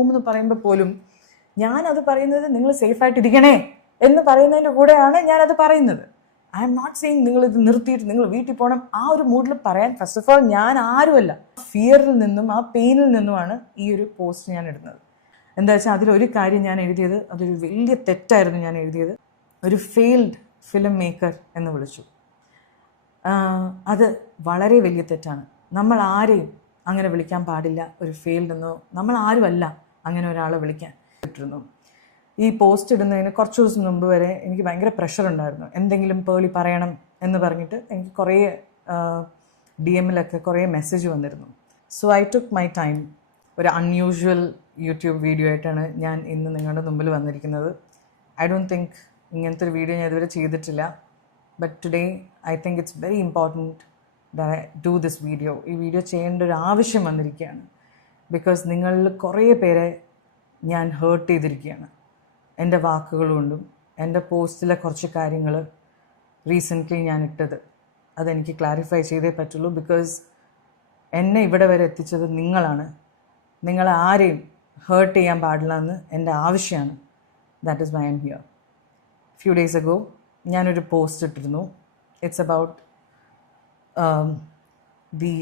Home എന്ന് പറയുമ്പോൾ പോലും ഞാനത് പറയുന്നത് നിങ്ങൾ സേഫായിട്ടിരിക്കണേ എന്ന് പറയുന്നതിൻ്റെ കൂടെയാണ് ഞാനത് പറയുന്നത്. ഐ എം നോട്ട് സെയിങ് നിങ്ങൾ ഇത് നിർത്തിയിട്ട് നിങ്ങൾ വീട്ടിൽ പോകണം. ആ ഒരു മൂഡിൽ പറയാൻ ഫസ്റ്റ് ഓഫ് ഓൾ ഞാൻ ആരുമല്ല. ഫിയറിൽ നിന്നും ആ പെയിനിൽ നിന്നുമാണ് ഈ ഒരു പോസ്റ്റ് ഞാൻ ഇടുന്നത്. എന്താ വെച്ചാൽ അതിലൊരു കാര്യം ഞാൻ എഴുതിയത്, അതൊരു വലിയ തെറ്റായിരുന്നു ഞാൻ എഴുതിയത്. ഒരു ഫെയിൽഡ് ഫിലിം മേക്കർ എന്ന് വിളിച്ചു. അത് വളരെ വലിയ തെറ്റാണ്. നമ്മൾ ആരെയും അങ്ങനെ വിളിക്കാൻ പാടില്ല. ഒരു ഫെയിൽഡ് എന്നോ നമ്മൾ ആരുമല്ല അങ്ങനെ ഒരാളെ വിളിക്കാൻ പറ്റുന്നു. ഈ പോസ്റ്റ് ഇടുന്നതിന് കുറച്ച് ദിവസം മുമ്പ് വരെ എനിക്ക് ഭയങ്കര പ്രഷർ ഉണ്ടായിരുന്നു. എന്തെങ്കിലും പേളി പറയണം എന്ന് പറഞ്ഞിട്ട് എനിക്ക് കുറേ DM-ലൊക്കെ കുറേ മെസ്സേജ് വന്നിരുന്നു. So I took my time. ഒരു അൺയൂഷ്വൽ യൂട്യൂബ് വീഡിയോ ആയിട്ടാണ് ഞാൻ ഇന്ന് നിങ്ങളുടെ മുമ്പിൽ വന്നിരിക്കുന്നത്. ഐ ഡോണ്ട് തിങ്ക് ഇങ്ങനത്തെ ഒരു വീഡിയോ ഞാൻ ഇതുവരെ ചെയ്തിട്ടില്ല. But today I think it's very important that I do this video. ഈ വീഡിയോ ചെയ്യേണ്ട ഒരു ആവശ്യം വന്നിരിക്കുകയാണ്. ബിക്കോസ് നിങ്ങളിൽ കുറേ പേരെ ഞാൻ ഹേർട്ട് ചെയ്തിരിക്കുകയാണ് എൻ്റെ വാക്കുകൾ കൊണ്ടും. എൻ്റെ പോസ്റ്റിലെ കുറച്ച് കാര്യങ്ങൾ റീസെൻ്റ്ലി ഞാൻ ഇട്ടത് അതെനിക്ക് ക്ലാരിഫൈ ചെയ്തേ പറ്റുള്ളൂ. ബിക്കോസ് എന്നെ ഇവിടെ വരെ എത്തിച്ചത് നിങ്ങളാണ്. നിങ്ങളെ ആരെയും ഹേർട്ട് ചെയ്യാൻ പാടില്ല എന്ന് എൻ്റെ ആവശ്യമാണ്. That is why I am here. Few days ago ഞാനൊരു പോസ്റ്റ് ഇട്ടിരുന്നു. It's about the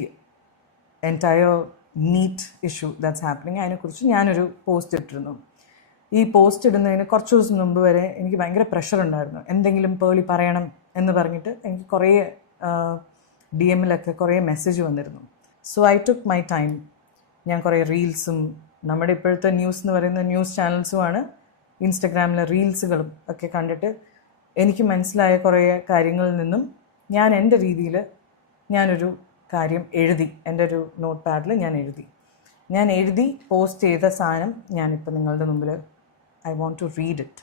entire NEET issue that's happening. അതിനെക്കുറിച്ച് ഞാനൊരു പോസ്റ്റ് ഇട്ടിരുന്നു. ഈ പോസ്റ്റ് ഇടുന്നതിന് കുറച്ച് ദിവസം മുമ്പ് വരെ എനിക്ക് ഭയങ്കര പ്രഷർ ഉണ്ടായിരുന്നു. എന്തെങ്കിലും പേളി പറയണം എന്ന് പറഞ്ഞിട്ട് എനിക്ക് കുറേ DM-ലൊക്കെ കുറേ മെസ്സേജ് വന്നിരുന്നു. So I took my time. ഞാൻ കുറേ റീൽസും, നമ്മുടെ ഇപ്പോഴത്തെ ന്യൂസ് എന്ന് പറയുന്ന ന്യൂസ് ചാനൽസുമാണ്, ഇൻസ്റ്റഗ്രാമിലെ റീൽസുകളും ഒക്കെ കണ്ടിട്ട് എനിക്ക് മനസ്സിലായ കുറേ കാര്യങ്ങളിൽ നിന്നും ഞാൻ എൻ്റെ രീതിയിൽ ഞാനൊരു കാര്യം എഴുതി. എൻ്റെ ഒരു നോട്ട് പാഡിൽ ഞാൻ എഴുതി പോസ്റ്റ് ചെയ്ത സാധനം ഞാനിപ്പോൾ നിങ്ങളുടെ മുമ്പിൽ I want to read it.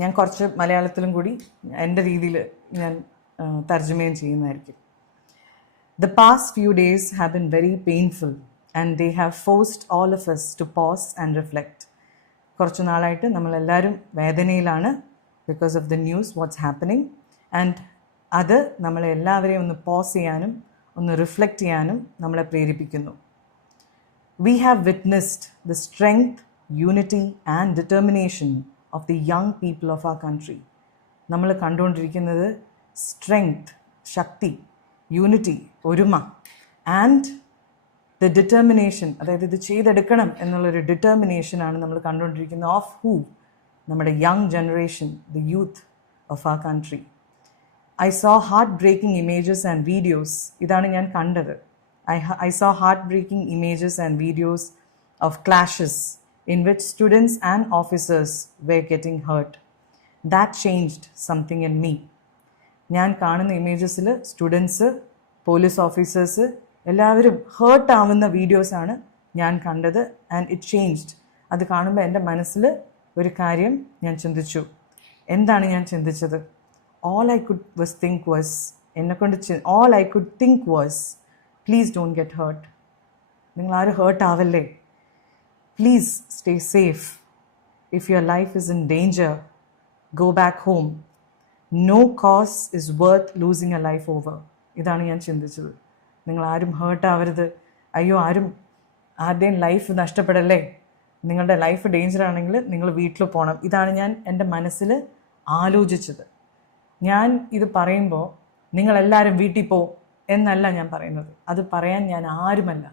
ഞാൻ കുറച്ച് മലയാളത്തിലും കൂടി എൻ്റെ രീതിയിൽ ഞാൻ തർജ്ജമയും ചെയ്യുന്നതായിരിക്കും. The past few days have been very painful and they have forced all of us to pause and reflect. കുറച്ച് നാളായിട്ട് നമ്മളെല്ലാവരും വേദനയിലാണ് because of the news what's happening. And അത് നമ്മളെ എല്ലാവരെയും ഒന്ന് പോസ് ചെയ്യാനും ഒന്ന് റിഫ്ലക്റ്റ് ചെയ്യാനും നമ്മളെ പ്രേരിപ്പിക്കുന്നു. We have witnessed the strength, unity and determination of the young people of our country. നമ്മൾ കണ്ടുകൊണ്ടിരിക്കുന്നത് സ്ട്രെങ്ത്, ശക്തി, യൂണിറ്റി, ഒരുമ, ആൻഡ് ദ ഡിറ്റർമിനേഷൻ, അതായത് ഇത് ചെയ്തെടുക്കണം എന്നുള്ളൊരു ഡിറ്റർമിനേഷനാണ് നമ്മൾ കണ്ടുകൊണ്ടിരിക്കുന്നത്. Of who? നമ്മുടെ young generation, the youth of our country. I saw heartbreaking images and videos. ഇതാണ് ഞാൻ കണ്ടത്. I saw heartbreaking images and videos of clashes in which students and officers were getting hurt. That changed something in me. ഞാൻ കാണുന്ന ഇമേജസിൽ students, police officers എല്ലാവരും heart ആവുന്ന വീഡിയോസാണ് ഞാൻ കണ്ടത്. And it changed. അത് കാണുമ്പോൾ എൻ്റെ മനസ്സിൽ ഒരു കാര്യം ഞാൻ ചിന്തിച്ചു. എന്താണ് ഞാൻ ചിന്തിച്ചത്? All I could think was, please don't get hurt. നിങ്ങൾ ആരും heart ആവല്ലേ. Please stay safe. If your life is in danger, go back home. No cause is worth losing a life over. ഇതാണ് ഞാൻ ചിന്തിച്ചത്. നിങ്ങൾ ആരും ഹേർട്ട് ആവരുത്. അയ്യോ, ആരുടെയും ലൈഫ് നഷ്ടപ്പെടല്ലേ. നിങ്ങളുടെ ലൈഫ് ഡേഞ്ചർ ആണെങ്കിൽ നിങ്ങൾ വീട്ടിൽ പോകണം. ഇതാണ് ഞാൻ എൻ്റെ മനസ്സിൽ ആലോചിച്ചത്. ഞാൻ ഇത് പറയുമ്പോൾ നിങ്ങളെല്ലാവരും വീട്ടിൽ പോ എന്നല്ല ഞാൻ പറയുന്നത്. അത് പറയാൻ ഞാൻ ആരുമല്ല.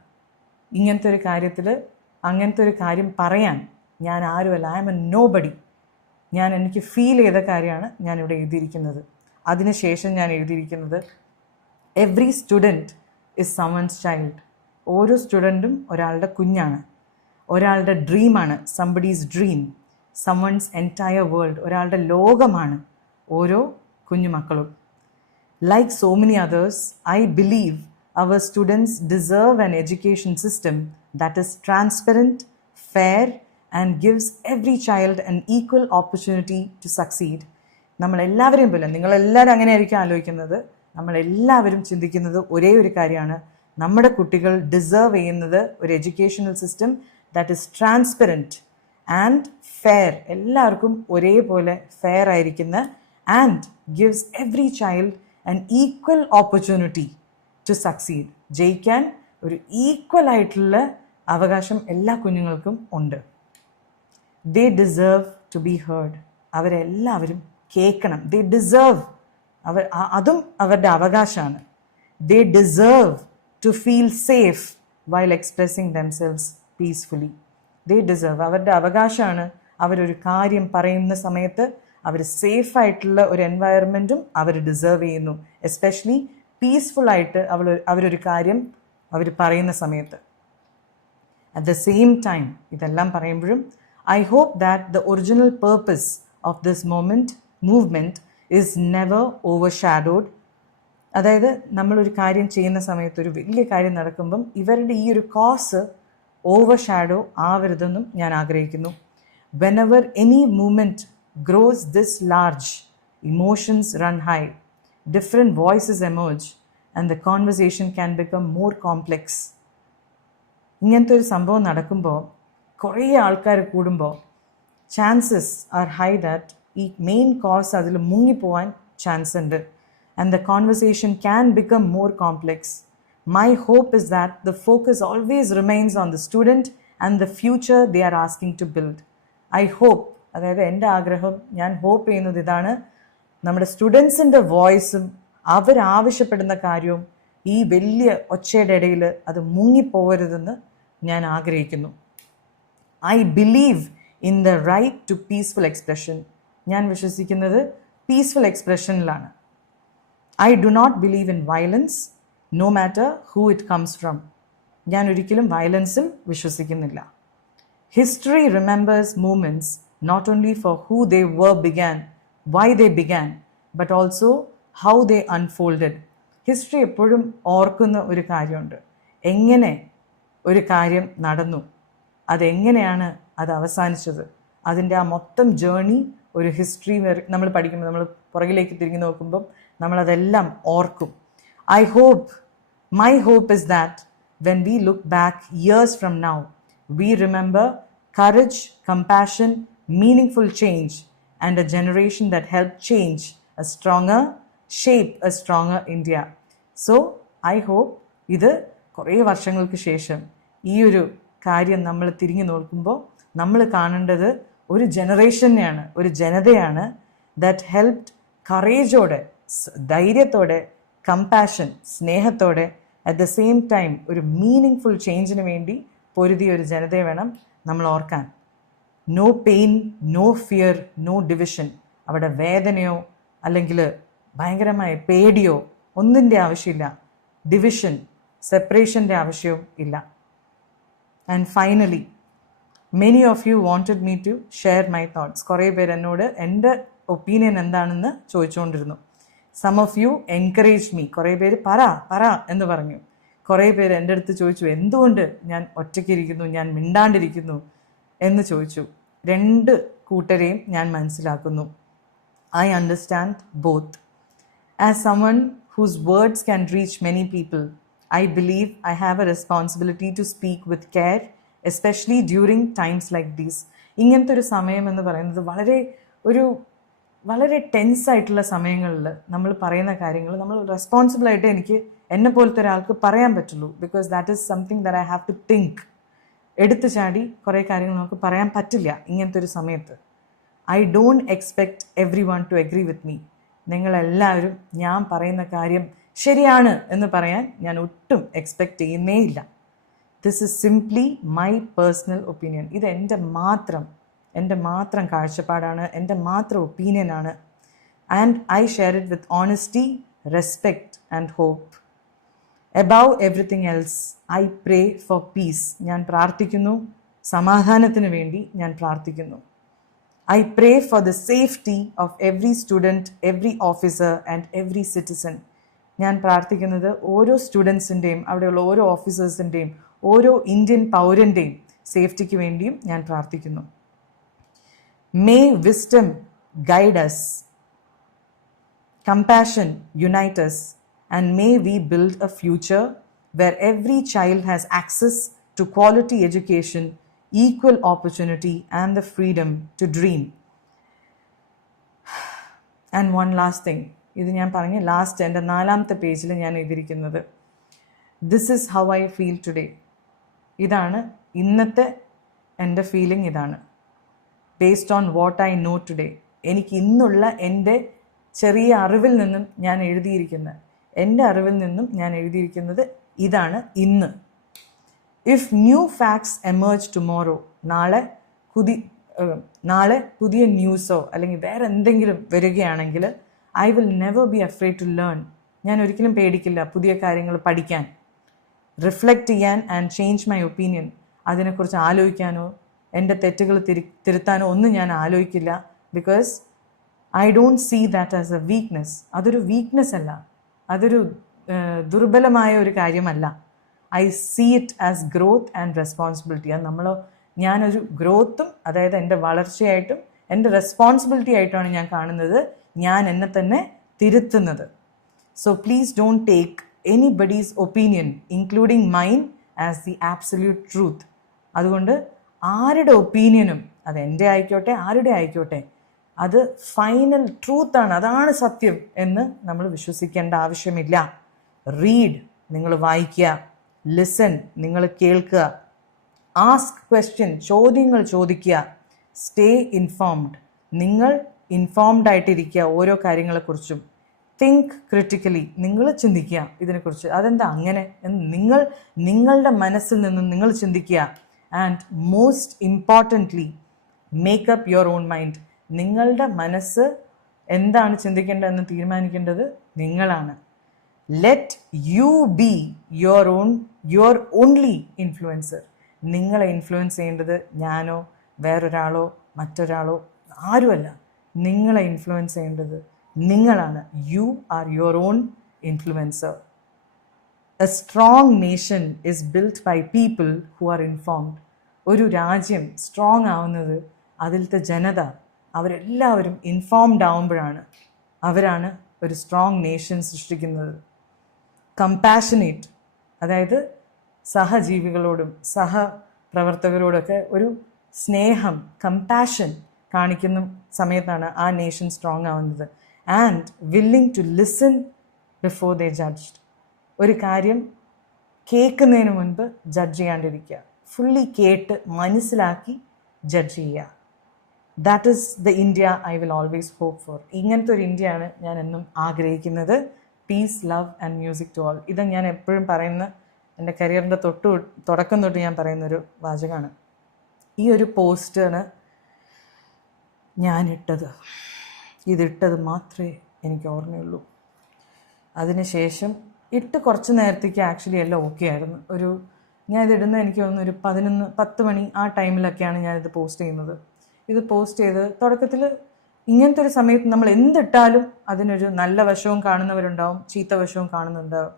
ഇങ്ങനത്തെ ഒരു കാര്യത്തിൽ അങ്ങനത്തെ ഒരു കാര്യം പറയാൻ ഞാൻ ആരുമല്ല. I M a nobody. എനിക്ക് ഫീൽ ചെയ്ത കാര്യമാണ് ഞാനിവിടെ എഴുതിയിരിക്കുന്നത്. അതിനുശേഷം ഞാൻ എഴുതിയിരിക്കുന്നത് every student is someone's child. ഓരോ സ്റ്റുഡൻറ്റും ഒരാളുടെ കുഞ്ഞാണ്, ഒരാളുടെ ഡ്രീമാണ്. Somebody's dream, someone's entire world. ഒരാളുടെ ലോകമാണ് ഓരോ കുഞ്ഞുമക്കളും. Like so many others, I believe our students deserve an education system that is transparent, fair and gives every child an equal opportunity to succeed. നമ്മളെല്ലാവരെയും പോലെ നിങ്ങളെല്ലാവരും അങ്ങനെയായിരിക്കും ആലോചിക്കുന്നത്. നമ്മളെല്ലാവരും ചിന്തിക്കുന്നത് ഒരേ ഒരു കാര്യമാണ്. നമ്മുടെ കുട്ടികൾ ഡിസേർവ് ചെയ്യുന്നത് ഒരു educational system that is transparent and fair. എല്ലാവർക്കും ഒരേപോലെ ഫെയർ ആയിരിക്കുന്ന and gives every child an equal opportunity to succeed. ജയിക്കാൻ ഒരു ഈക്വൽ ആയിട്ടുള്ള അവകാശം എല്ലാ കുഞ്ഞുങ്ങൾക്കും ഉണ്ട്. They deserve to be heard. അവരെല്ലാവരും കേൾക്കണം. ദേ ഡിസേർവ്, അതും അവരുടെ അവകാശമാണ്. They deserve to feel safe while expressing themselves peacefully. They deserve, അവരുടെ അവകാശമാണ്. അവരൊരു കാര്യം പറയുന്ന സമയത്ത് അവർ സേഫായിട്ടുള്ള ഒരു എൻവയറമെൻറ്റും അവർ ഡിസേർവ് ചെയ്യുന്നു. എസ്പെഷ്യലി പീസ്ഫുള്ളായിട്ട് അവരൊരു കാര്യം അവർ പറയുന്ന സമയത്ത്. അറ്റ് ദ സെയിം ടൈം ഇതെല്ലാം പറയുമ്പോഴും I hope that the original purpose of this movement is never overshadowed. അതായത് നമ്മളൊരു കാര്യം ചെയ്യുന്ന സമയത്ത്, ഒരു വലിയ കാര്യം നടക്കുമ്പം ഇവരുടെ ഈ ഒരു കോസ് ഓവർഷാഡോ ആവരുതെന്നും ഞാൻ ആഗ്രഹിക്കുന്നു. Whenever any movement grows this large, emotions run high, different voices emerge, and the conversation can become more complex. ഇങ്ങനത്തെ ഒരു സംഭവം നടക്കുമ്പോൾ, കുറേ ആൾക്കാർ കൂടുമ്പോൾ, ചാൻസസ് ആർ ഹൈ ദാറ്റ് ഈ മെയിൻ കോസ് അതിൽ മുങ്ങിപ്പോവാൻ ചാൻസ് ഉണ്ട്. And the conversation can become more complex. My hope is that the focus always remains on the student and the future they are asking to build. I hope, അതായത് എൻ്റെ ആഗ്രഹം, ഞാൻ hope ചെയ്യുന്നത് ഇതാണ്, നമ്മുടെ സ്റ്റുഡൻസിൻ്റെ വോയിസും അവരാവശ്യപ്പെടുന്ന കാര്യവും ഈ വലിയ ഒച്ചയുടെ ഇടയിൽ അത് മുങ്ങിപ്പോകരുതെന്ന് ഞാൻ ആഗ്രഹിക്കുന്നു. I believe in the right to peaceful expression. ഞാൻ വിശ്വസിക്കുന്നത് peaceful എക്സ്പ്രഷനിലാണ്. I do not believe in violence, no matter who it comes from. ഞാൻ ഒരിക്കലും വയലൻസിൽ വിശ്വസിക്കുന്നില്ല. History remembers moments not only for who they began, why they began, but also how they unfolded. History എപ്പോഴും ഓർക്കുന്ന ഒരു കാര്യമുണ്ട്, എങ്ങനെ ഒരു കാര്യം നടന്നു, അതെങ്ങനെയാണ് അത് അവസാനിച്ചത്. അതിൻ്റെ ആ മൊത്തം ജേർണി ഒരു ഹിസ്റ്ററി നമ്മൾ പഠിക്കുമ്പോൾ, നമ്മൾ പുറകിലേക്ക് തിരിഞ്ഞു നോക്കുമ്പം നമ്മളതെല്ലാം ഓർക്കും. My hope is that when we look back years from now, we remember courage, compassion, meaningful change, and a generation that helped shape a stronger India. So, I hope ഇത് കുറേ വർഷങ്ങൾക്ക് ശേഷം ഈ ഒരു കാര്യം നമ്മൾ തിരിഞ്ഞു നോക്കുമ്പോൾ നമ്മൾ കാണേണ്ടത് ഒരു ജനറേഷനെയാണ്, ഒരു ജനതയാണ് ദാറ്റ് ഹെൽപ്ഡ് കറേജോടെ, ധൈര്യത്തോടെ, കമ്പാഷൻ, സ്നേഹത്തോടെ, അറ്റ് ദ സെയിം ടൈം ഒരു മീനിങ് ചേഞ്ചിന് വേണ്ടി പൊരുതിയ ഒരു ജനതയെ വേണം നമ്മൾ ഓർക്കാൻ. No pain, no fear, no division. അവിടെ വേദനയോ അല്ലെങ്കിൽ ഭയങ്കരമായ പേടിയോ ഒന്നിൻ്റെ ആവശ്യമില്ല. ഡിവിഷൻ, സെപ്പറേഷൻ്റെ ആവശ്യവും ഇല്ല. And finally, many of you wanted me to share my thoughts. കുറേ പേര് എന്നോട് എൻ്റെ ഒപ്പീനിയൻ എന്താണെന്ന് ചോദിച്ചുകൊണ്ടിരുന്നു. Some of you encourage me. കുറേ പേര് പറ എന്ന് പറഞ്ഞു. കുറേ പേര് എൻ്റെ അടുത്ത് ചോദിച്ചു എന്തുകൊണ്ട് ഞാൻ ഒറ്റയ്ക്കിരിക്കുന്നു, ഞാൻ മിണ്ടാണ്ടിരിക്കുന്നു എന്ന് ചോദിച്ചു. രണ്ട് കൂട്ടരെയും ഞാൻ മനസ്സിലാക്കുന്നു. I understand both. As someone whose words can reach many people, I believe I have a responsibility to speak with care, especially during times like these. ഇങ്ങനത്തെ ഒരു സമയം എന്ന് പറയുന്നത് വളരെ ടെൻസായിട്ടുള്ള സമയങ്ങളിൽ നമ്മൾ പറയുന്ന കാര്യങ്ങൾ നമ്മൾ റെസ്പോൺസിബിളായിട്ട് എനിക്ക് എന്നെ പോലത്തെ ഒരാൾക്ക് പറയാൻ പറ്റുള്ളൂ. Because that is something that I have to think. എടുത്തു ചാടി കുറേ കാര്യങ്ങൾ നമുക്ക് പറയാൻ പറ്റില്ല ഇങ്ങനത്തെ ഒരു സമയത്ത്. I don't expect every one two agree with me. നിങ്ങളെല്ലാവരും ഞാൻ പറയുന്ന കാര്യം ശരിയാണ് എന്ന് പറയാൻ ഞാൻ ഒട്ടും എക്സ്പെക്റ്റ് ചെയ്യുന്നേ ഇല്ല. This is simply my personal opinion. ഇത് എൻ്റെ മാത്രം കാഴ്ചപ്പാടാണ്, എൻ്റെ മാത്രം ഒപ്പീനിയനാണ്. And I share it with honesty, respect and hope. Above everything else I pray for peace. ഞാൻ പ്രാർത്ഥിക്കുന്നു, സമാധാനത്തിന് വേണ്ടി ഞാൻ പ്രാർത്ഥിക്കുന്നു. I pray for the safety of every student, every officer and every citizen. ഞാൻ പ്രാർത്ഥിക്കുന്നത് ഓരോ സ്റ്റുഡൻസിൻ്റെയും അവിടെയുള്ള ഓരോ ഓഫീസേഴ്സിൻ്റെയും ഓരോ ഇന്ത്യൻ പൗരൻ്റെയും സേഫ്റ്റിക്ക് വേണ്ടിയും ഞാൻ പ്രാർത്ഥിക്കുന്നു. May wisdom guide us, compassion unite us, and may we build a future where every child has access to quality education, equal opportunity and the freedom to dream. And one last thing, ഇത് ഞാൻ പറഞ്ഞ last എൻ്റെ 4ാമത്തെ പേജിൽ ഞാൻ എഴുതിയിരിക്കുന്നത്, this is how I feel today. ഇതാണ് ഇന്നത്തെ എൻ്റെ ഫീലിംഗ്. ഇതാണ് based on what I know today. എനിക്ക് ഇന്നുള്ള എൻ്റെ ചെറിയ അറിവിൽ നിന്നും ഞാൻ എഴുതിയിരിക്കുന്നത്, എൻ്റെ അറിവിൽ നിന്നും ഞാൻ എഴുതിയിരിക്കുന്നത് ഇതാണ് ഇന്ന്. If new facts emerge tomorrow, നാളെ പുതിയ ന്യൂസോ അല്ലെങ്കിൽ വേറെ എന്തെങ്കിലും വരികയാണെങ്കിൽ, I will never be afraid to learn. ഞാൻ ഒരിക്കലും പേടിക്കില്ല പുതിയ കാര്യങ്ങൾ പഠിക്കാൻ, റിഫ്ലക്റ്റ് ചെയ്യാൻ ആൻഡ് ചേഞ്ച് മൈ ഒപ്പീനിയൻ. അതിനെക്കുറിച്ച് ആലോചിക്കാനോ എൻ്റെ തെറ്റുകൾ തിരുത്താനോ ഒന്നും ഞാൻ ആലോചിക്കില്ല. Because I don't see that as a weakness. അതൊരു വീക്ക്നെസ് അല്ല, അതൊരു ദുർബലമായ ഒരു കാര്യമല്ല. I see it as growth and responsibility. അത് ഞാനൊരു ഗ്രോത്തും, അതായത് എൻ്റെ വളർച്ചയായിട്ടും എൻ്റെ റെസ്പോൺസിബിലിറ്റി ആയിട്ടാണ് ഞാൻ കാണുന്നത്, ഞാൻ എന്നെ തന്നെ തിരുത്തുന്നത്. So please don't take anybody's opinion including mine as the absolute truth. അതുകൊണ്ട് ആരുടെ ഒപ്പീനിയനും, അത് എൻ്റെ ആയിക്കോട്ടെ ആരുടെ ആയിക്കോട്ടെ, അത് ഫൈനൽ ട്രൂത്താണ്, അതാണ് സത്യം എന്ന് നമ്മൾ വിശ്വസിക്കേണ്ട ആവശ്യമില്ല. റീഡ്, നിങ്ങൾ വായിക്കുക. ലിസൺ, നിങ്ങൾ കേൾക്കുക. ആസ്ക് ക്വസ്റ്റ്യൻ, ചോദ്യങ്ങൾ ചോദിക്കുക. സ്റ്റേ ഇൻഫോംഡ്, നിങ്ങൾ ഇൻഫോംഡ് ആയിട്ടിരിക്കുക ഓരോ കാര്യങ്ങളെക്കുറിച്ചും. തിങ്ക് ക്രിട്ടിക്കലി, നിങ്ങൾ ചിന്തിക്കുക ഇതിനെക്കുറിച്ച്, അതെന്താ അങ്ങനെ എന്ന് നിങ്ങളുടെ മനസ്സിൽ നിന്നും നിങ്ങൾ ചിന്തിക്കുക. And most importantly, make up your own mind. നിങ്ങളുടെ മനസ്സ് എന്താണ് ചിന്തിക്കേണ്ടതെന്ന് തീരുമാനിക്കേണ്ടത് നിങ്ങളാണ്. Let you be your only influencer. നിങ്ങളെ ഇൻഫ്ലുവൻസ് ചെയ്യേണ്ടത് ഞാനോ വേറൊരാളോ മറ്റൊരാളോ ആരുമല്ല. നിങ്ങളെ ഇൻഫ്ലുവൻസ് ചെയ്യേണ്ടത് നിങ്ങളാണ്. You are your own influencer. A strong nation is built by people who are informed. ഒരു രാജ്യം സ്ട്രോങ് ആവുന്നത് അതിലത്തെ ജനത അവരെല്ലാവരും ഇൻഫോംഡ് ആവുമ്പോഴാണ്. അവരാണ് ഒരു സ്ട്രോങ് നേഷൻ സൃഷ്ടിക്കുന്നത്. കമ്പാഷനേറ്റ്, അതായത് സഹജീവികളോടും സഹപ്രവർത്തകരോടൊക്കെ ഒരു സ്നേഹം, കമ്പാഷൻ കാണിക്കുന്ന സമയത്താണ് ആ നേഷൻ സ്ട്രോങ് ആവുന്നത്. And willing to listen before they judged. ഒരു കാര്യം കേൾക്കുന്നതിന് മുൻപ് ജഡ്ജ് ചെയ്യാണ്ടിരിക്കുക. ഫുള്ളി കേട്ട് മനസ്സിലാക്കി ജഡ്ജ് ചെയ്യുക. That is the India I will always hope for. ഇങ്ങനത്തെ ഒരു ഇന്ത്യയാണ് ഞാൻ എന്നും ആഗ്രഹിക്കുന്നത്. Peace, love and music to all. ഇത് ഞാൻ എപ്പോഴും പറയുന്ന, എൻ്റെ കരിയറിൻ്റെ തുടക്കം തൊട്ട് ഞാൻ പറയുന്നൊരു വാചകമാണ്. ഈ ഒരു പോസ്റ്റാണ് ഞാനിട്ടത്. ഇതിട്ടത് മാത്രമേ എനിക്ക് ഓർമ്മയുള്ളൂ. അതിനുശേഷം ഇട്ട് കുറച്ച് നേരത്തേക്ക് ആക്ച്വലി എല്ലാം ഓക്കെ ആയിരുന്നു. ഞാനിതിടുന്നത് എനിക്ക് തോന്നുന്നു ഒരു 10 മണി ആ ടൈമിലൊക്കെയാണ് ഞാനിത് പോസ്റ്റ് ചെയ്യുന്നത്. ഇത് പോസ്റ്റ് ചെയ്ത് തുടക്കത്തിൽ ഇങ്ങനത്തെ ഒരു സമയത്ത് നമ്മൾ എന്തിട്ടാലും അതിനൊരു നല്ല വശവും കാണുന്നവരുണ്ടാവും, ചീത്ത വശവും കാണുന്നുണ്ടാവും.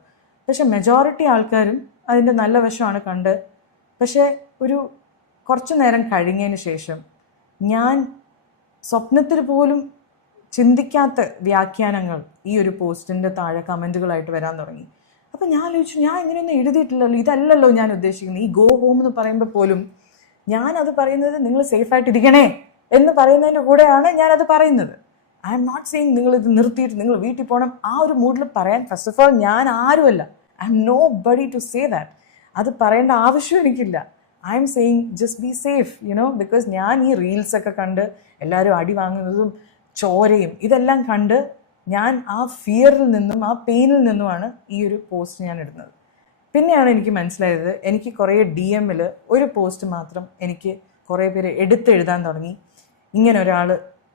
പക്ഷെ മെജോറിറ്റി ആൾക്കാരും അതിൻ്റെ നല്ല വശമാണ് കണ്ട്. പക്ഷേ ഒരു കുറച്ച് നേരം കഴിഞ്ഞതിന് ശേഷം ഞാൻ സ്വപ്നത്തിൽ പോലും ചിന്തിക്കാത്ത വ്യാഖ്യാനങ്ങൾ ഈ ഒരു പോസ്റ്റിൻ്റെ താഴെ കമൻറ്റുകളായിട്ട് വരാൻ തുടങ്ങി. അപ്പം ഞാൻ ആലോചിച്ചു, ഞാൻ ഇങ്ങനെയൊന്നും എഴുതിയിട്ടില്ലല്ലോ, ഇതല്ലല്ലോ ഞാൻ ഉദ്ദേശിക്കുന്നത്. ഈ ഗോ ഹോം എന്ന് പറയുമ്പോൾ പോലും ഞാനത് പറയുന്നത് നിങ്ങൾ സേഫായിട്ടിരിക്കണേ എന്ന് പറയുന്നതിൻ്റെ കൂടെയാണ് ഞാനത് പറയുന്നത്. ഐ എം നോട്ട് സെയിങ് നിങ്ങളിത് നിർത്തിയിട്ട് നിങ്ങൾ വീട്ടിൽ പോകണം ആ ഒരു മൂഡിൽ പറയാൻ. ഫസ്റ്റ് ഓഫ് ഓൾ ഞാൻ ആരുമല്ല, I am nobody to say that. അത് പറയേണ്ട ആവശ്യം എനിക്കില്ല. I am saying just be safe, because ഞാൻ ഈ റീൽസൊക്കെ കണ്ട് എല്ലാവരും അടി വാങ്ങുന്നതും ചോരയും ഇതെല്ലാം കണ്ട് ഞാൻ ആ ഫിയറിൽ നിന്നും ആ പെയിനിൽ നിന്നുമാണ് ഈ ഒരു പോസ്റ്റ് ഞാൻ ഇടുന്നത്. പിന്നെയാണ് എനിക്ക് മനസ്സിലായത്, എനിക്ക് കുറേ DM-ൽ ഒരു പോസ്റ്റ് മാത്രം എനിക്ക് കുറേ പേര് എടുത്തെഴുതാൻ തുടങ്ങി. ഇങ്ങനെ ഒരാൾ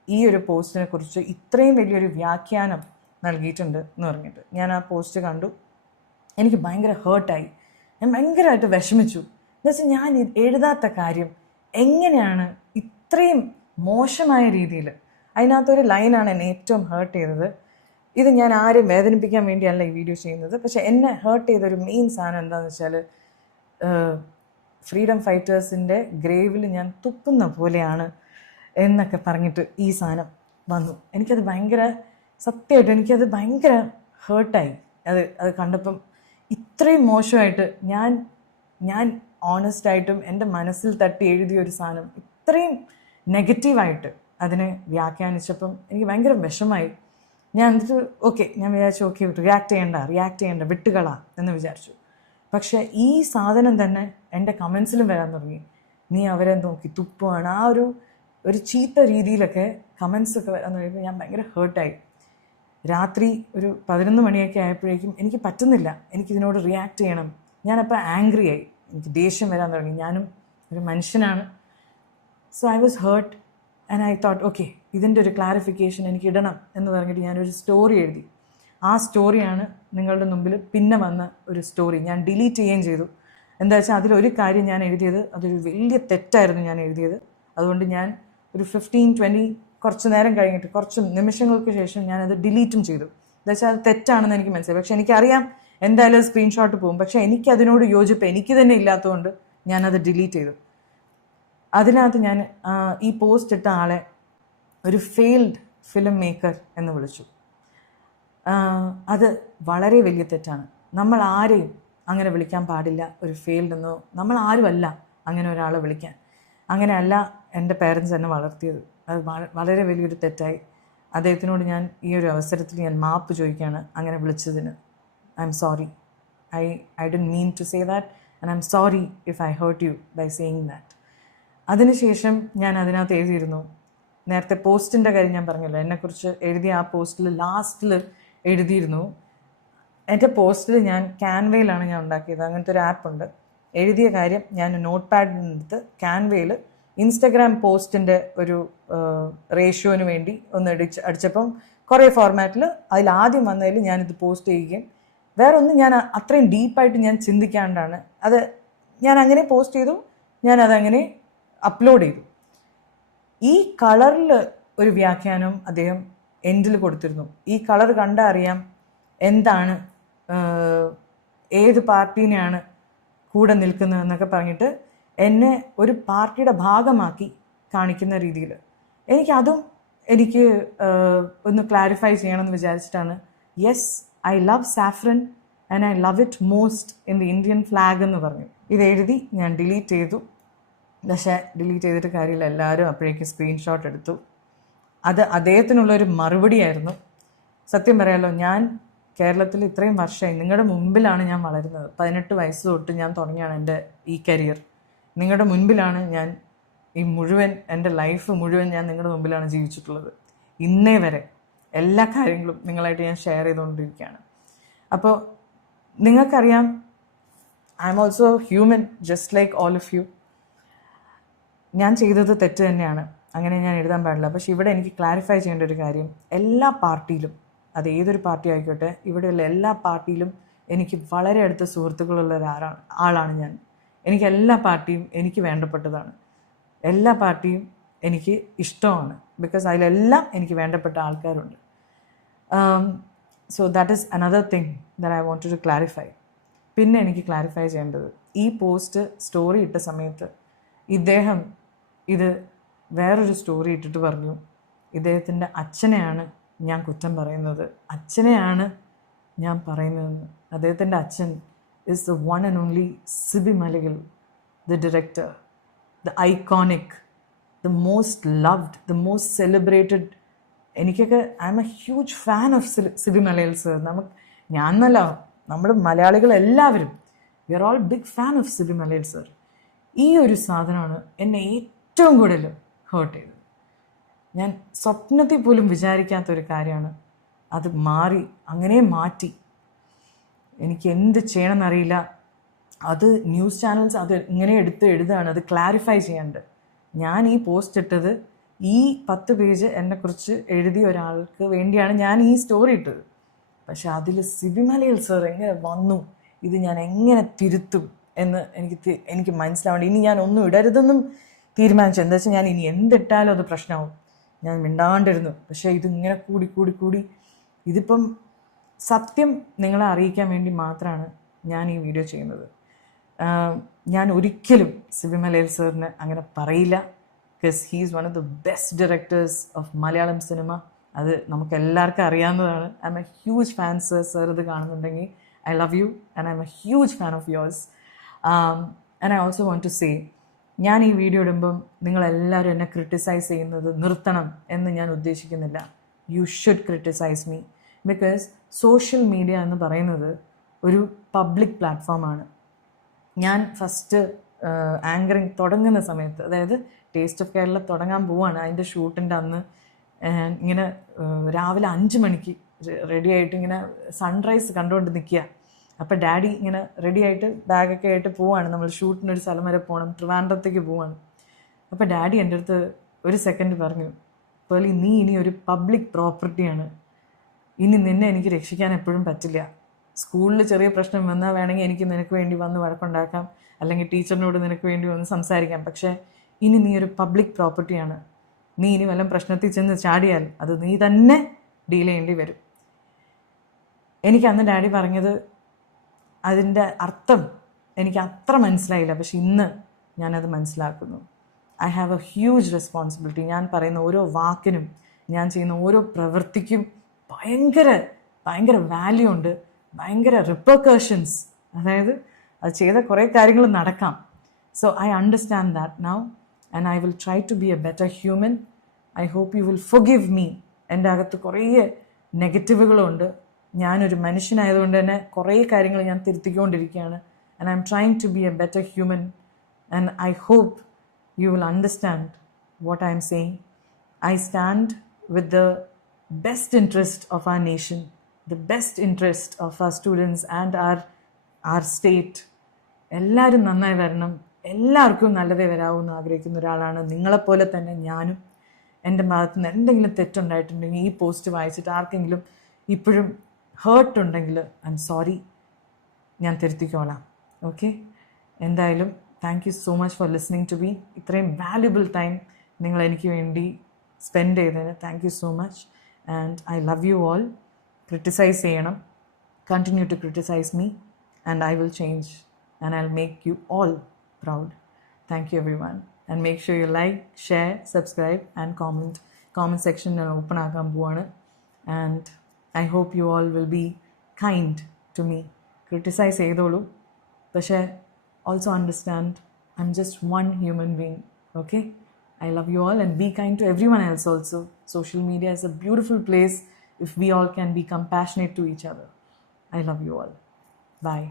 ഈ ഒരു പോസ്റ്റിനെ കുറിച്ച് ഇത്രയും വലിയൊരു വ്യാഖ്യാനം നൽകിയിട്ടുണ്ട് എന്ന് പറഞ്ഞിട്ട് ഞാൻ ആ പോസ്റ്റ് കണ്ടു. എനിക്ക് ഭയങ്കര ഹേർട്ടായി. ഞാൻ ഭയങ്കരമായിട്ട് വിഷമിച്ചു. എന്നുവെച്ചാൽ ഞാൻ എഴുതാത്ത കാര്യം എങ്ങനെയാണ് ഇത്രയും മോശമായ രീതിയിൽ. അതിനകത്തൊരു ലൈനാണ് എന്നെ ഏറ്റവും ഹേർട്ട് ചെയ്തത്. ഇത് ഞാൻ ആരും വേദനിപ്പിക്കാൻ വേണ്ടിയല്ല ഈ വീഡിയോ ചെയ്യുന്നത്. പക്ഷെ എന്നെ ഹേർട്ട് ചെയ്തൊരു മെയിൻ സാധനം എന്താണെന്ന് വെച്ചാൽ, ഫ്രീഡം ഫൈറ്റേഴ്സിൻ്റെ ഗ്രേവിൽ ഞാൻ തുപ്പുന്ന പോലെയാണ് എന്നൊക്കെ പറഞ്ഞിട്ട് ഈ സാധനം വന്നു. എനിക്കത് ഭയങ്കര, സത്യമായിട്ടും എനിക്കത് ഭയങ്കര ഹേർട്ടായി. അത് കണ്ടപ്പം ഇത്രയും മോശമായിട്ട് ഞാൻ ഓണസ്റ്റായിട്ടും എൻ്റെ മനസ്സിൽ തട്ടി എഴുതിയൊരു സാധനം ഇത്രയും നെഗറ്റീവായിട്ട് അതിനെ വ്യാഖ്യാനിച്ചപ്പം എനിക്ക് ഭയങ്കര വിഷമായി. ഞാൻ എന്നിട്ട് ഞാൻ വിചാരിച്ചു, റിയാക്ട് ചെയ്യണ്ട വിട്ടുകളാ എന്ന് വിചാരിച്ചു. പക്ഷേ ഈ സാധനം തന്നെ എൻ്റെ കമൻസിലും വരാൻ തുടങ്ങി. നീ അവരെ നോക്കി തുപ്പുവാണ്, ആ ഒരു ചീത്ത രീതിയിലൊക്കെ കമൻസൊക്കെ വരാൻ തുടങ്ങിയപ്പോൾ ഞാൻ ഭയങ്കര ഹേർട്ടായി. രാത്രി ഒരു 11 മണിയൊക്കെ ആയപ്പോഴേക്കും എനിക്ക് പറ്റുന്നില്ല, എനിക്കിതിനോട് റിയാക്ട് ചെയ്യണം. ഞാനപ്പോൾ ആംഗ്രി ആയി, എനിക്ക് ദേഷ്യം വരാൻ തുടങ്ങി. ഞാനും ഒരു മനുഷ്യനാണ്. So I was hurt and I thought okay, ഇതിൻ്റെ ഒരു ക്ലാരിഫിക്കേഷൻ എനിക്ക് ഇടണം എന്ന് പറഞ്ഞിട്ട് ഞാനൊരു സ്റ്റോറി എഴുതി. ആ സ്റ്റോറിയാണ് നിങ്ങളുടെ മുമ്പിൽ പിന്നെ വന്ന ഒരു സ്റ്റോറി. ഞാൻ ഡിലീറ്റ് ചെയ്യുകയും ചെയ്തു. എന്താ വെച്ചാൽ അതിലൊരു കാര്യം ഞാൻ എഴുതിയത് അതൊരു വലിയ തെറ്റായിരുന്നു ഞാൻ എഴുതിയത്. അതുകൊണ്ട് ഞാൻ ഒരു 15-20 കുറച്ച് നേരം കഴിഞ്ഞിട്ട്, കുറച്ച് നിമിഷങ്ങൾക്ക് ശേഷം ഞാനത് ഡിലീറ്റും ചെയ്തു. എന്താ വെച്ചാൽ അത് തെറ്റാണെന്ന് എനിക്ക് മനസ്സിലായി. പക്ഷെ എനിക്കറിയാം എന്തായാലും സ്ക്രീൻഷോട്ട് പോകും. പക്ഷെ എനിക്കതിനോട് യോജിപ്പ് എനിക്ക് തന്നെ ഇല്ലാത്തതുകൊണ്ട് ഞാനത് ഡിലീറ്റ് ചെയ്തു. അതിനകത്ത് ഞാൻ ഈ പോസ്റ്റ് ഇട്ട ആളെ ഒരു ഫെയിൽഡ് ഫിലിം മേക്കർ എന്ന് വിളിച്ചു. അത് വളരെ വലിയ തെറ്റാണ്. നമ്മൾ ആരെയും അങ്ങനെ വിളിക്കാൻ പാടില്ല ഒരു ഫെയിൽഡ് എന്നോ. നമ്മൾ ആരുമല്ല അങ്ങനെ ഒരാളെ വിളിക്കാൻ. അങ്ങനെയല്ല എൻ്റെ പേരൻസ് എന്നെ വളർത്തിയത്. അത് വളരെ വലിയൊരു തെറ്റായി. അദ്ദേഹത്തിനോട് ഞാൻ ഈ ഒരു അവസരത്തിൽ ഞാൻ മാപ്പ് ചോദിക്കുകയാണ് അങ്ങനെ വിളിച്ചതിന്. I M sorry. I didn't mean to say that and I M sorry if I hurt you by saying that. അതിനുശേഷം ഞാൻ അതിനകത്ത് എഴുതിയിരുന്നു, നേരത്തെ പോസ്റ്റിൻ്റെ കാര്യം ഞാൻ പറഞ്ഞല്ലോ, എന്നെക്കുറിച്ച് എഴുതിയ ആ പോസ്റ്റിൽ ലാസ്റ്റിൽ എഴുതിയിരുന്നു. എൻ്റെ പോസ്റ്റിൽ ഞാൻ ക്യാൻവയിലാണ് ഞാൻ ഉണ്ടാക്കിയത്. അങ്ങനത്തെ ഒരു ആപ്പുണ്ട്. എഴുതിയ കാര്യം ഞാൻ നോട്ട് പാഡിനെടുത്ത് ക്യാൻവയിൽ ഇൻസ്റ്റഗ്രാം പോസ്റ്റിൻ്റെ ഒരു റേഷ്യോന് വേണ്ടി ഒന്ന് അടിച്ചപ്പം കുറേ ഫോർമാറ്റിൽ അതിലാദ്യം വന്നതിൽ ഞാനിത് പോസ്റ്റ് ചെയ്യുകയും വേറെ ഒന്നും ഞാൻ അത്രയും ഡീപ്പായിട്ട് ഞാൻ ചിന്തിക്കാണ്ടാണ് അത് ഞാൻ അങ്ങനെ പോസ്റ്റ് ചെയ്തു. ഞാനതങ്ങനെ അപ്ലോഡ് ചെയ്തു. ഈ കളറിൽ ഒരു വ്യാഖ്യാനം അദ്ദേഹം എൻഡിൽ കൊടുത്തിരുന്നു. ഈ കളർ കണ്ടാൽ അറിയാം എന്താണ്, ഏത് പാർട്ടീനെയാണ് കൂടെ നിൽക്കുന്നതെന്നൊക്കെ പറഞ്ഞിട്ട് എന്നെ ഒരു പാർട്ടിയുടെ ഭാഗമാക്കി കാണിക്കുന്ന രീതിയിൽ എനിക്ക് ഒന്ന് ക്ലാരിഫൈ ചെയ്യണമെന്ന് വിചാരിച്ചിട്ടാണ്. Yes, I love saffron and I love it most in the Indian flag എന്ന് പറഞ്ഞു. ഇത് എഴുതി ഞാൻ ഡിലീറ്റ് ചെയ്തു. പക്ഷേ ഡിലീറ്റ് ചെയ്തിട്ട് കാര്യമില്ല, എല്ലാവരും അപ്പോഴേക്കും സ്ക്രീൻഷോട്ട് എടുത്തു. അത് അദ്ദേഹത്തിനുള്ളൊരു മറുപടിയായിരുന്നു. സത്യം പറയാമല്ലോ, ഞാൻ കേരളത്തിൽ ഇത്രയും വർഷമായി നിങ്ങളുടെ മുമ്പിലാണ് ഞാൻ വളരുന്നത്. 18 വയസ്സ് തൊട്ട് ഞാൻ തുടങ്ങിയാണ് എൻ്റെ ഈ കരിയർ. നിങ്ങളുടെ മുൻപിലാണ് ഞാൻ ഈ മുഴുവൻ എൻ്റെ ലൈഫ് മുഴുവൻ ഞാൻ നിങ്ങളുടെ മുമ്പിലാണ് ജീവിച്ചിട്ടുള്ളത്. ഇന്നേ വരെ എല്ലാ കാര്യങ്ങളും നിങ്ങളായിട്ട് ഞാൻ ഷെയർ ചെയ്തുകൊണ്ടിരിക്കുകയാണ്. അപ്പോൾ നിങ്ങൾക്കറിയാം, I am also human just like all of you. ഞാൻ ചെയ്തത് തെറ്റ് തന്നെയാണ്, അങ്ങനെ ഞാൻ എഴുതാൻ പാടില്ല. പക്ഷെ ഇവിടെ എനിക്ക് ക്ലാരിഫൈ ചെയ്യേണ്ട ഒരു കാര്യം, എല്ലാ പാർട്ടിയിലും, അത് ഏതൊരു പാർട്ടി ആയിക്കോട്ടെ, ഇവിടെയുള്ള എല്ലാ പാർട്ടിയിലും എനിക്ക് വളരെ അടുത്ത സുഹൃത്തുക്കളുള്ള ആളാണ് ഞാൻ. എനിക്ക് എല്ലാ പാർട്ടിയും എനിക്ക് വേണ്ടപ്പെട്ടതാണ്. എല്ലാ പാർട്ടിയും എനിക്ക് ഇഷ്ടമാണ്. ബിക്കോസ് അതിലെല്ലാം എനിക്ക് വേണ്ടപ്പെട്ട ആൾക്കാരുണ്ട്. So that is another thing that I want to clarify. പിന്നെ എനിക്ക് ക്ലാരിഫൈ ചെയ്യേണ്ടത്, ഈ പോസ്റ്റ് സ്റ്റോറി ഇട്ട സമയത്ത് ഇദ്ദേഹം ഇത് വേറൊരു സ്റ്റോറി ഇട്ടിട്ട് പറഞ്ഞു, ഇദ്ദേഹത്തിൻ്റെ അച്ഛനെയാണ് ഞാൻ കുറ്റം പറയുന്നത്, അച്ഛനെയാണ് ഞാൻ പറയുന്നതെന്ന്. അദ്ദേഹത്തിൻ്റെ അച്ഛൻ is the one and only Sibi Malagal, the director, the iconic, the most loved, the most celebrated. എനിക്കൊക്കെ I M a huge fan of Sibi Malayil sir. ഞാൻ എന്നല്ല, നമ്മുടെ മലയാളികൾ എല്ലാവരും we are all big fan of Sibi Malayil sir. ഈ ഒരു സാധനമാണ് എന്നെ ഏറ്റവും കൂടുതൽ ഹേർട്ട് ചെയ്തത്. ഞാൻ സ്വപ്നത്തിൽ പോലും വിചാരിക്കാത്തൊരു കാര്യമാണ്. അത് അങ്ങനെ മാറ്റി. എനിക്ക് എന്ത് ചെയ്യണമെന്നറിയില്ല. അത് ന്യൂസ് ചാനൽസ് അത് ഇങ്ങനെ എഴുതുകയാണ്, അത് ക്ലാരിഫൈ ചെയ്യാണ്ട്. ഞാൻ ഈ പോസ്റ്റ് ഇട്ടത് ഈ 10 പേജ് എന്നെക്കുറിച്ച് എഴുതിയ ഒരാൾക്ക് വേണ്ടിയാണ് ഞാൻ ഈ സ്റ്റോറി ഇട്ടത്. പക്ഷെ അതിൽ സിബി മലയാൽ സർ എങ്ങനെ വന്നു, ഇത് ഞാൻ എങ്ങനെ തിരുത്തും എന്ന് എനിക്ക് മനസ്സിലാവേണ്ട. ഇനി ഞാൻ ഒന്നും ഇടരുതെന്നും തീരുമാനിച്ചു. എന്താ വെച്ചാൽ ഞാൻ ഇനി എന്തിട്ടാലും അത് പ്രശ്നമാവും. ഞാൻ മിണ്ടാണ്ടിരുന്നു. പക്ഷേ ഇതിങ്ങനെ കൂടി ഇതിപ്പം സത്യം നിങ്ങളെ അറിയിക്കാൻ വേണ്ടി മാത്രമാണ് ഞാൻ ഈ വീഡിയോ ചെയ്യുന്നത്. ഞാൻ ഒരിക്കലും സിബി മലയാൽ സാറിന് അങ്ങനെ പറയില്ല. Because he is one of the best directors of Malayalam cinema. അത് നമുക്ക് എല്ലാവർക്കും അറിയാവുന്നതാണ്. I M a huge fan sir. Sir ഇത് കാണുന്നുണ്ടെങ്കിൽ I love you and I M a huge fan of yours. And I also want to say, ഞാൻ ഈ video ഇടുമ്പം നിങ്ങളെല്ലാവരും എന്നെ ക്രിട്ടിസൈസ് ചെയ്യുന്നത് നിർത്തണം എന്ന് ഞാൻ ഉദ്ദേശിക്കുന്നില്ല. You should criticize me. Because social media എന്ന് പറയുന്നത് ഒരു പബ്ലിക് പ്ലാറ്റ്ഫോമാണ്. ഞാൻ ഫസ്റ്റ് ആങ്കറിങ് തുടങ്ങുന്ന സമയത്ത്, അതായത് ടേസ്റ്റ് ഓഫ് കേരള തുടങ്ങാൻ പോവാണ്, അതിൻ്റെ ഷൂട്ടിൻ്റെ അന്ന് ഇങ്ങനെ രാവിലെ 5 മണിക്ക് റെഡി ആയിട്ട് ഇങ്ങനെ സൺറൈസ് കണ്ടുകൊണ്ട് നിൽക്കുക. അപ്പോൾ ഡാഡി ഇങ്ങനെ റെഡി ആയിട്ട് ബാഗൊക്കെ ആയിട്ട് പോവാണ്, നമ്മൾ ഷൂട്ടിനൊരു സ്ഥലം വരെ പോകണം, ട്രിവാൻഡ്രത്തേക്ക് പോവാണ്. അപ്പോൾ ഡാഡി എൻ്റെ അടുത്ത് ഒരു സെക്കൻഡ് പറഞ്ഞു, പേർലി നീ ഇനി ഒരു പബ്ലിക് പ്രോപ്പർട്ടിയാണ്, ഇനി നിന്നെ എനിക്ക് രക്ഷിക്കാൻ എപ്പോഴും പറ്റില്ല. സ്കൂളിൽ ചെറിയ പ്രശ്നം വന്നാൽ വേണമെങ്കിൽ എനിക്ക് നിനക്ക് വേണ്ടി വന്ന് വഴക്കുണ്ടാക്കാം, അല്ലെങ്കിൽ ടീച്ചറിനോട് നിനക്ക് വേണ്ടി വന്ന് സംസാരിക്കാം, പക്ഷേ ഇനി നീ ഒരു പബ്ലിക് പ്രോപ്പർട്ടിയാണ്, നീ ഇനി വല്ല പ്രശ്നത്തിൽ ചെന്ന് ചാടിയാൽ അത് നീ തന്നെ ഡീൽ ചെയ്യേണ്ടി വരും. എനിക്ക് അന്ന് ഡാഡി പറഞ്ഞത് അതിൻ്റെ അർത്ഥം എനിക്ക് അത്ര മനസ്സിലായില്ല, പക്ഷെ ഇന്ന് ഞാനത് മനസ്സിലാക്കുന്നു. I have A huge responsibility. ഞാൻ പറയുന്ന ഓരോ വാക്കിനും, ഞാൻ ചെയ്യുന്ന ഓരോ പ്രവൃത്തിക്കും ഭയങ്കര വാല്യൂ ഉണ്ട്, ഭയങ്കര റിപ്പർക്കേഷൻസ്. അതായത് അത് ചെയ്ത കുറേ കാര്യങ്ങൾ നടക്കാം. So I understand that now and I will try to be a better human. I hope you will forgive me. എൻ്റെ അകത്ത് കുറേ നെഗറ്റീവുകളുണ്ട്. ഞാനൊരു മനുഷ്യനായതുകൊണ്ട് തന്നെ കുറേ കാര്യങ്ങൾ ഞാൻ തിരുത്തിക്കൊണ്ടിരിക്കുകയാണ്. And I M trying to be a better human and I hope you will understand what I am saying. I stand with the best interest of our nation, the best interest of our students and our state. എല്ലാവരും നന്നായി വരണം, എല്ലാവർക്കും നല്ലതേ വരാവൂന്ന് ആഗ്രഹിക്കുന്ന ഒരാളാണ്. നിങ്ങളെപ്പോലെ തന്നെ ഞാനും. എൻ്റെ ഭാഗത്ത് നിന്ന് എന്തെങ്കിലും തെറ്റുണ്ടായിട്ടുണ്ടെങ്കിൽ ഈ പോസ്റ്റ് വായിച്ചിട്ട് ആർക്കെങ്കിലും ഇപ്പോഴും ഹേർട്ട് ഉണ്ടെങ്കിൽ ഐ എം സോറി, ഞാൻ തിരുത്തിക്കോളാം. ഓക്കെ, എന്തായാലും thank you so much for listening to me. ഇത്രയും വാല്യുബിൾ ടൈം നിങ്ങൾ എനിക്ക് വേണ്ടി സ്പെൻഡ് ചെയ്തതിന് thank you so much. And I love you all. Criticise ചെയ്യണം, continue to criticise me and I will change and I will make you all proud. Thank you everyone. And make sure you like, share, subscribe and comment section ഞാൻ open ആക്കാൻ പോവാണ്. And I hope U all will be kind to me. Criticize ചെയ്തോളൂ, പക്ഷേ also understand I'm just one human being. Okay, I love you all and be kind to everyone else also. Social media is a beautiful place if we all can be compassionate to each other. I love you all. Bye.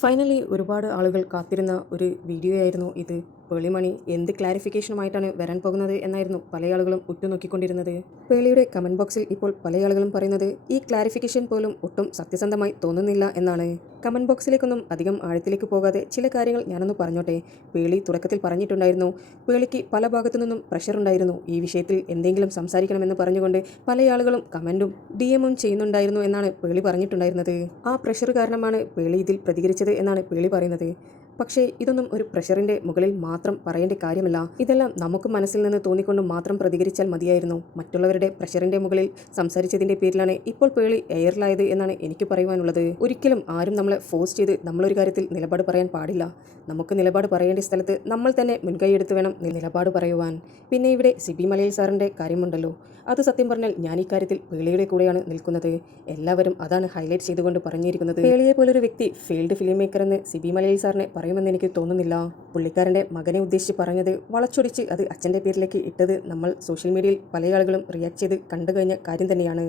Finally ഒരുപാട് ആളുകൾ കാത്തിരുന്ന ഒരു video ആയിരുന്നു ഇത്. പേളിമണി എന്ത് ക്ലാരിഫിക്കേഷനുമായിട്ടാണ് വരാൻ പോകുന്നത് എന്നായിരുന്നു പല ആളുകളും ഉറ്റുനോക്കിക്കൊണ്ടിരുന്നത്. പേളിയുടെ കമൻറ്റ് ബോക്സിൽ ഇപ്പോൾ പല ആളുകളും പറയുന്നത് ഈ ക്ലാരിഫിക്കേഷൻ പോലും ഒട്ടും സത്യസന്ധമായി തോന്നുന്നില്ല എന്നാണ്. കമൻറ്റ് ബോക്സിലേക്കൊന്നും അധികം ആഴത്തിലേക്ക് പോകാതെ ചില കാര്യങ്ങൾ ഞാനൊന്ന് പറഞ്ഞോട്ടെ. പേളി തുടക്കത്തിൽ പറഞ്ഞിട്ടുണ്ടായിരുന്നു പേളിക്ക് പല ഭാഗത്തു നിന്നും പ്രഷർ ഉണ്ടായിരുന്നു, ഈ വിഷയത്തിൽ എന്തെങ്കിലും സംസാരിക്കണമെന്ന് പറഞ്ഞുകൊണ്ട് പല ആളുകളും കമൻറ്റും DM-ഉം ചെയ്യുന്നുണ്ടായിരുന്നു എന്നാണ് പേളി പറഞ്ഞിട്ടുണ്ടായിരുന്നത്. ആ പ്രഷർ കാരണമാണ് പേളി ഇതിൽ പ്രതികരിച്ചത് എന്നാണ് പേളി പറയുന്നത്. പക്ഷേ ഇതൊന്നും ഒരു പ്രഷറിൻ്റെ മുകളിൽ മാത്രം പറയേണ്ട കാര്യമല്ല. ഇതെല്ലാം നമുക്ക് മനസ്സിൽ നിന്ന് തോന്നിക്കൊണ്ട് മാത്രം പ്രതികരിച്ചാൽ മതിയായിരുന്നു. മറ്റുള്ളവരുടെ പ്രഷറിൻ്റെ മുകളിൽ സംസാരിച്ചതിൻ്റെ പേരിലാണ് ഇപ്പോൾ പേളി എയറിലായത് എന്നാണ് എനിക്ക് പറയുവാനുള്ളത്. ഒരിക്കലും ആരും നമ്മളെ ഫോഴ്സ് ചെയ്ത് നമ്മളൊരു കാര്യത്തിൽ നിലപാട് പറയാൻ പാടില്ല. നമുക്ക് നിലപാട് പറയേണ്ട സ്ഥലത്ത് നമ്മൾ തന്നെ മുൻകൈയെടുത്ത് വേണം നിലപാട് പറയുവാൻ. പിന്നെ ഇവിടെ സിബി മലയിൽ സാറിൻ്റെ കാര്യമുണ്ടല്ലോ, അത് സത്യം പറഞ്ഞാൽ ഞാൻ ഈ കാര്യത്തിൽ പേളിയുടെ കൂടെയാണ് നിൽക്കുന്നത്. എല്ലാവരും അതാണ് ഹൈലൈറ്റ് ചെയ്തുകൊണ്ട് പറഞ്ഞിരിക്കുന്നത്. പേളിയെ പോലൊരു വ്യക്തി ഫീൽഡ് ഫിലിം മേക്കർ എന്ന് സിബി മലയിൽ സാറിനെ പറയുമെന്ന് എനിക്ക് തോന്നുന്നില്ല. പുള്ളിക്കാരൻ്റെ മകനെ ഉദ്ദേശിച്ച് പറഞ്ഞത് വളച്ചൊടിച്ച് അത് അച്ഛൻ്റെ പേരിലേക്ക് ഇട്ടത് നമ്മൾ സോഷ്യൽ മീഡിയയിൽ പല ആളുകളും റിയാക്ട് ചെയ്ത് കണ്ടു കഴിഞ്ഞ കാര്യം തന്നെയാണ്.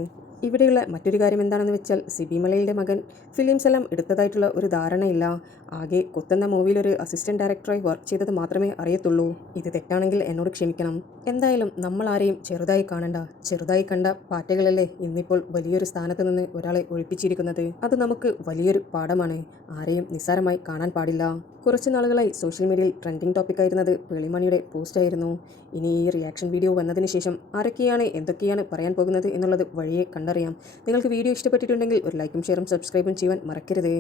ഇവിടെയുള്ള മറ്റൊരു കാര്യം എന്താണെന്ന് വെച്ചാൽ സിബി മലയിലെ മകൻ ഫിലിംസ് എല്ലാം എടുത്തതായിട്ടുള്ള ഒരു ധാരണയില്ല. ആകെ കൊത്തുന്ന മൂവിയിലൊരു അസിസ്റ്റന്റ് ഡയറക്ടറായി വർക്ക് ചെയ്തത് മാത്രമേ അറിയത്തുള്ളൂ. ഇത് തെറ്റാണെങ്കിൽ എന്നോട് ക്ഷമിക്കണം. എന്തായാലും നമ്മൾ ആരെയും ചെറുതായി കാണണ്ട. ചെറുതായി കണ്ട പാറ്റകളല്ലേ ഇന്നിപ്പോൾ വലിയൊരു സ്ഥാനത്ത് നിന്ന് ഒരാളെ ഒഴിപ്പിച്ചിരിക്കുന്നത്. അത് നമുക്ക് വലിയൊരു പാഠമാണ്. ആരെയും നിസ്സാരമായി കാണാൻ പാടില്ല. കുറച്ച് നാളുകളായി സോഷ്യൽ മീഡിയയിൽ ട്രെൻഡിങ് ടോപ്പിക്കായിരുന്നത് പേളിമണിയുടെ പോസ്റ്റായിരുന്നു. ഇനി ഈ റിയാക്ഷൻ വീഡിയോ വന്നതിന് ശേഷം ആരൊക്കെയാണ് എന്തൊക്കെയാണ് പറയാൻ പോകുന്നത് എന്നുള്ളത് വഴിയെ കണ്ടറിയാം. നിങ്ങൾക്ക് വീഡിയോ ഇഷ്ടപ്പെട്ടിട്ടുണ്ടെങ്കിൽ ഒരു ലൈക്കും ഷെയറും സബ്സ്ക്രൈബും ചെയ്യാൻ മറക്കരുത്.